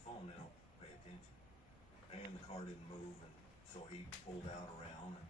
the phone, they don't pay attention. And the car didn't move, and so he pulled out around,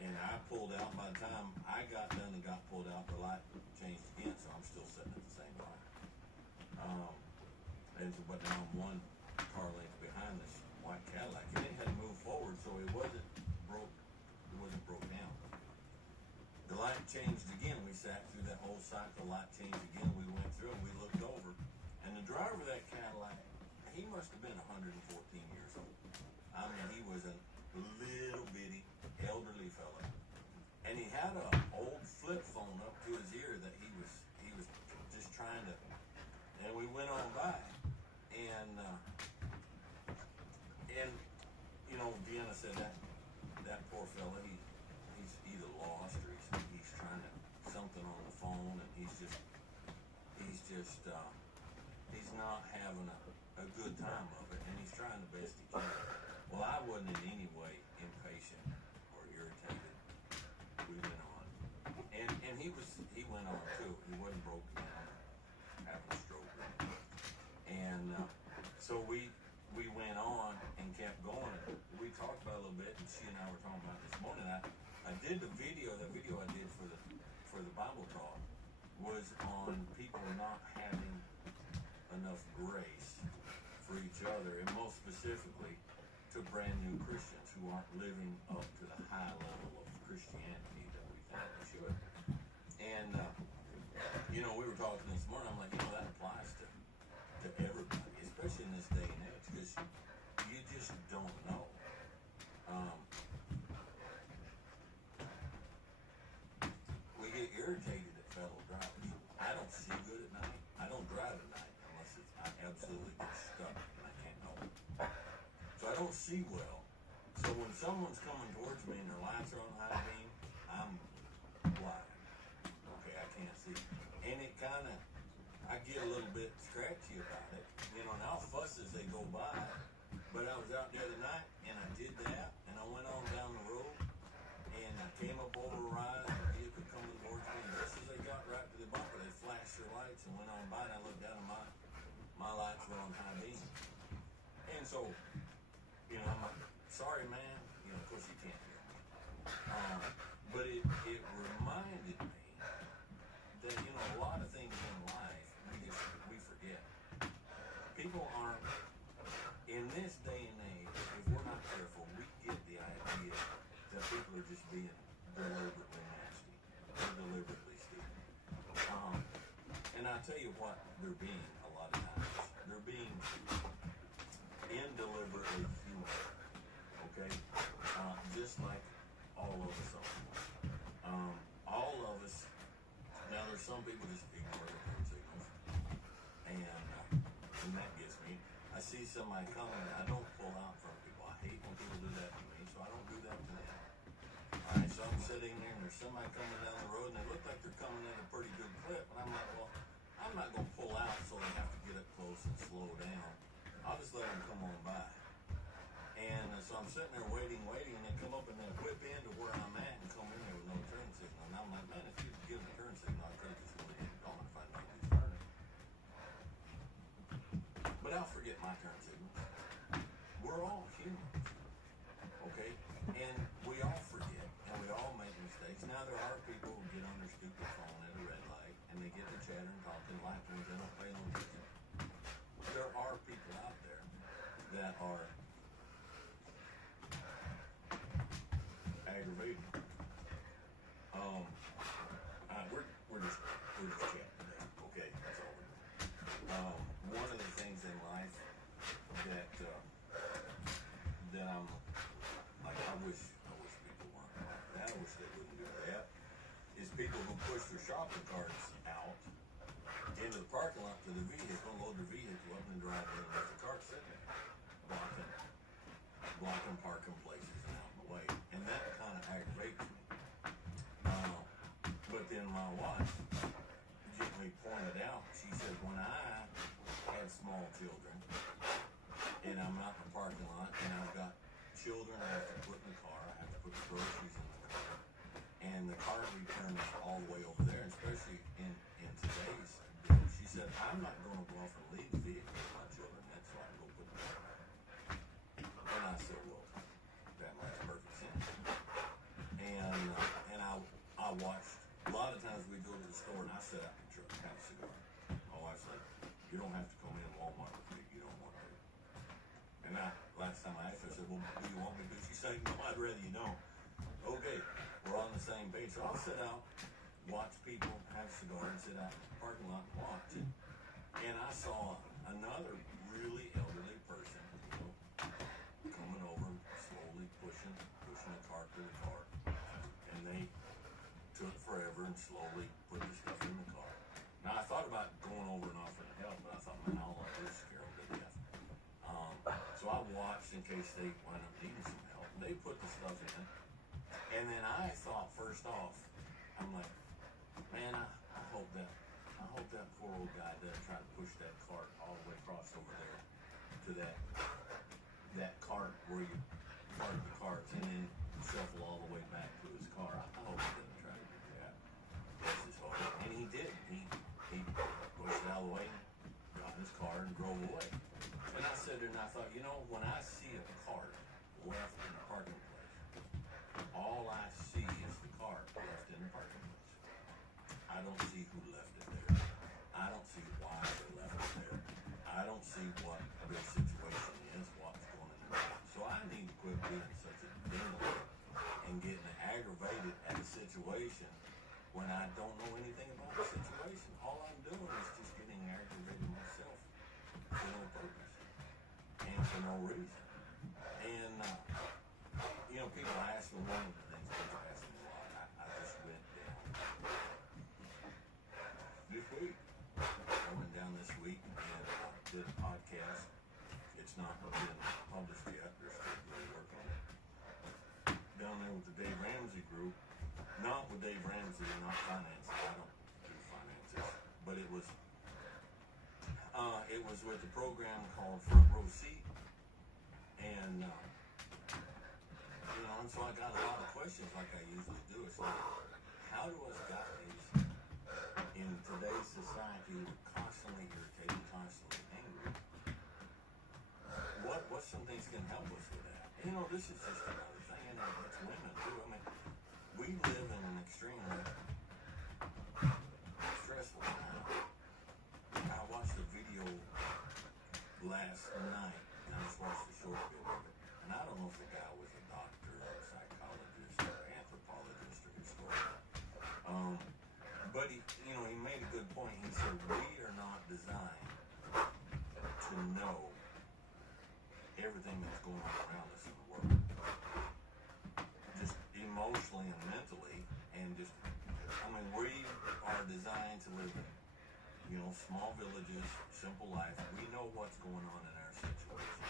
and I pulled out. By the time I got done and got pulled out, the light changed again, so I'm still sitting at the same light. And so, but now I'm one car length behind this white Cadillac, and it had to move forward, so it wasn't broke. It wasn't broke down. The light changed again. We sat through that whole cycle. The light changed again. We went through and we looked over, and the driver of that Cadillac, he must have been 114 years old. I mean, he was a little bitty elderly fella, and he had an old flip phone up to his ear that he was just trying to. And we went on by, and you know, Deanna said that poor fella, he's either lost or he's trying to something on the phone, and he's not having a good time of it, and he's trying the best he can. Well, I wasn't in any way impatient or irritated. We went on, and he went on too. He wasn't broken down, having a stroke, and so we went on and kept going. We talked about it a little bit, and she and I were talking about it this morning. I did the video. That video I did for the Bible talk was on people not having enough grace for each other, and most specifically to brand new Christians who aren't living up to the high level of Christianity that we think they should. And you know, we were talking this morning. I'm like, you know, that applies to everybody, especially in this day and age, because you just don't know. We get irritated at fellow drivers. I don't see good at night. I don't drive at night unless I absolutely get stuck and I can't help it. So I don't see well. So when someone's coming towards me and their lights are on high beam, I'm blind. Okay, I can't see. And it kind of, I get a little bit scratchy about it. You know, and I'll fuss as they go by. But I was out the other night and I did that, and I went on down the road, and I came up over a rise, and a vehicle coming towards me, and just as they got right to the bumper, they flashed their lights and went on by, and I looked down, and my lights were on high beam. And so, you know, I'm like, sorry, man. You know, of course you can't hear me. But it reminded me that, you know, a lot of things in life, we forget. People aren't, in this day and age, if we're not careful, we get the idea that people are just being deliberately nasty or deliberately stupid. And I tell you what they're being a lot of times. They're being indeliberately human. Okay? Just like all of us are. All of us, now there's some people just ignore the turn signals, and that gets me. I see somebody coming, I don't pull out from people. I hate when people do that to me, so I don't do that to them. Alright, so I'm sitting there and there's somebody coming down the road and they look like they're coming at a pretty good clip, and I'm like, well, I'm not going to pull out so they have to get up close and slow down. I'll just let them come on by. And so I'm sitting there waiting, and they come up and they whip into where I'm at and come in there with no turn signal. And I'm like, man, if you'd given a turn signal, I could have just went in and gone if I knew you was turning. But I'll forget my turn signals. We're all humans, okay? And we all forget, and we all make mistakes. Now there are people who get on their stupid phone at a red light, and they get to chattering, talking, light turns, they don't pay no attention. There are people out there that are aggravating. We're just chatting today, okay? That's all we're doing. One of the things in life that I'm like, I wish people weren't like that. I wish they wouldn't do that. Is people who push their shopping carts out into the parking lot to the vehicle, load their vehicle up and drive in with the cart sitting there, blocking parking places and out in the way, and that kind of aggravates me. But then my wife gently pointed out, she said, when I had small children and I'm out in the parking lot and I've got children I have to put in the car, I have to put the groceries in the car, and the car return is all the way over there, especially in today's day, she said, I'm not going to go off and leave the vehicle. You don't have to come in Walmart with me if you don't want to. And last time I asked her, I said, well, do you want me to? She said, no, I'd rather you don't. Okay, we're on the same page. So I'll sit out, watch people have a cigar, and sit out in the parking lot and watch it. And I saw another really elderly person, coming over, slowly pushing a cart to the car. And they took forever and slowly put the stuff in the car. Now I thought about going over and offering to help, but I thought, man, I'll let this scare them to death. So I watched in case they wind up needing some help. They put the stuff in, and then I thought first off, I'm like, man, I hope that poor old guy doesn't try to push that cart all the way across over there to that cart where you park the carts and then shuffle all the way back to his car. I hope he doesn't try to do that. Bless his heart. And he did. He pushed it out of the way, got in his car, and drove away. And I sat there and I thought, when I see a cart left in the parking place, all I see is the cart left in the parking place. I don't see who left it there. I don't see why they left it there. I don't see what their situation is, what's going on. So I need to quit being such a dingle and getting aggravated at a situation when I don't know anything about the situation. All I'm doing is just getting aggravated myself for no purpose and for no reason. And, people ask me one of the things people ask me a lot. I just went down this week. I went down this week and did a podcast. It's not been published yet. They're still really working on it. Down there with the Dave Ramsey group. Not with Dave Ramsey, not finances. I don't do finances. But it was with a program called Front Row Seat. And, and so I got a lot of questions like I usually do. It's like, how do us guys in today's society who are constantly irritated, constantly angry, what some things can help us with that? This is just another thing, and it's women too. I mean, we live in an extremely stressful time. I watched a video last night, and I just watched a short bit of it, and I don't know if the guy was a doctor or a psychologist or anthropologist or historian, but he made a good point. He said, we are not designed to know everything that's going on around us in the world, just emotionally and mentally, and we are designed to live in, small villages, simple life. We know what's going on in our situation.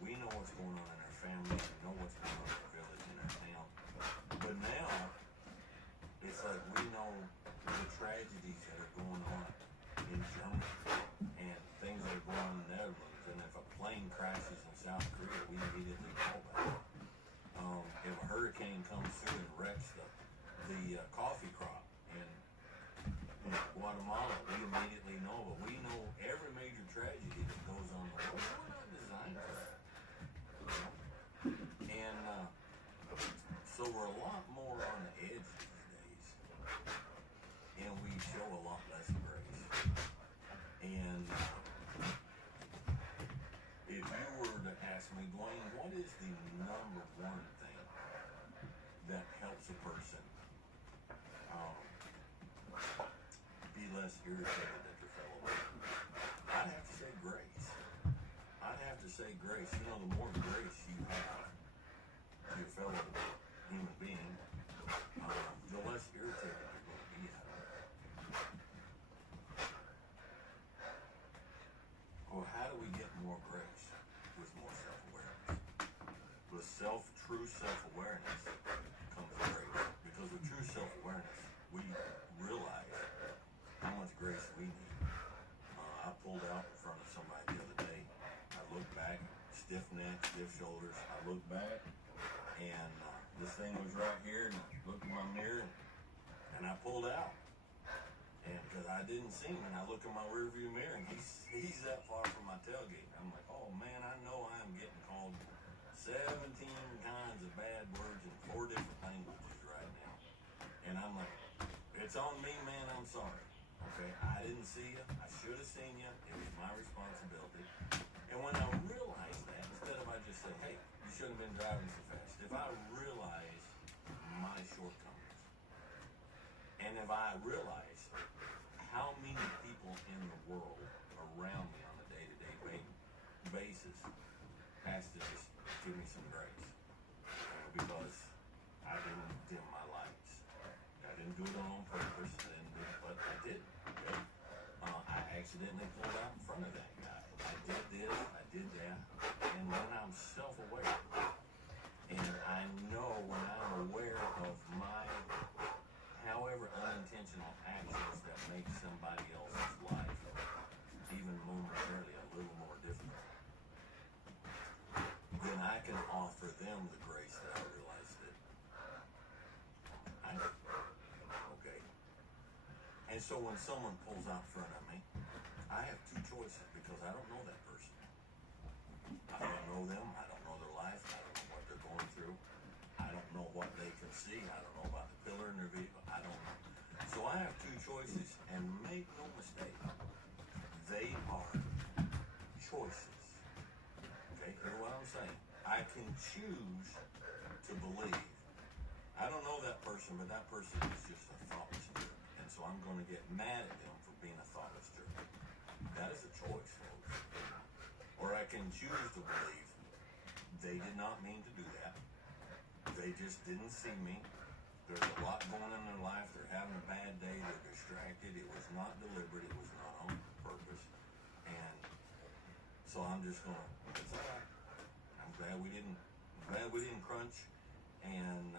We know what's going on in our family. We know what's going on in our village, in our town. But now, it's like we know the tragedies that are going on in Germany and things that are going on in the Netherlands. And if a plane crashes in South Korea, we immediately know about it. If a hurricane comes through and wrecks the coffee crop in Guatemala, we immediately know. But we know every major tragedy that goes on in the world. We're not designed for that. And so we're a lot more on the edge these days, and we show a lot less grace. And if you were to ask me, Dwayne, what is the number one thing that helps a person be less irritated at their fellow man? I'd have to say grace. I'd have to say grace. The more grace you have to your fellow human being, the less irritated you're going to be at it. Well, how do we get more grace? With more self-awareness. With true self-awareness comes grace. Because with true self-awareness, we realize how much grace we need. I pulled out in front of somebody the other day. I looked back, stiff neck, stiff shoulders. I looked back, and this thing was right here, and I looked in my mirror, and I pulled out. And because I didn't see him, and I look in my rearview mirror, and he's that far from my tailgate. I'm like, oh man, I know I am getting called 17 kinds of bad words in 4 different languages right now. And I'm like, it's on me, man, I'm sorry. Okay, I didn't see you. I should have seen you. It was my been driving so fast, if I realize my shortcomings, and if I realize how many people in the world around me on a day-to-day basis has to just give me some grace, because I didn't dim my lights. I didn't do it on purpose, but I did. Okay? I accidentally pulled out in front of that guy. I did this, I did that, and when I'm self-aware, and I know when I'm aware of my, however unintentional actions that make somebody else's life even momentarily a little more difficult, then I can offer them the grace that I realize that I need. Okay? And so when someone pulls out in front of me, I have two choices, because I don't know that person. I don't know them. I don't know their life. I don't know what they're going through. I don't know what they can see. I don't know about the pillar in their vehicle. I don't know. So I have two choices, and make no mistake, they are choices. Okay, hear what I'm saying? I can choose to believe. I don't know that person, but that person is just a thoughtless jerk, and so I'm going to get mad at them for being a thoughtless jerk. That is a choice, folks. Or I can choose to believe they did not mean to do that. They just didn't see me. There's a lot going on in their life. They're having a bad day. They're distracted. It was not deliberate. It was not on purpose. And so I'm just going to, it's all right. I'm glad we didn't crunch. And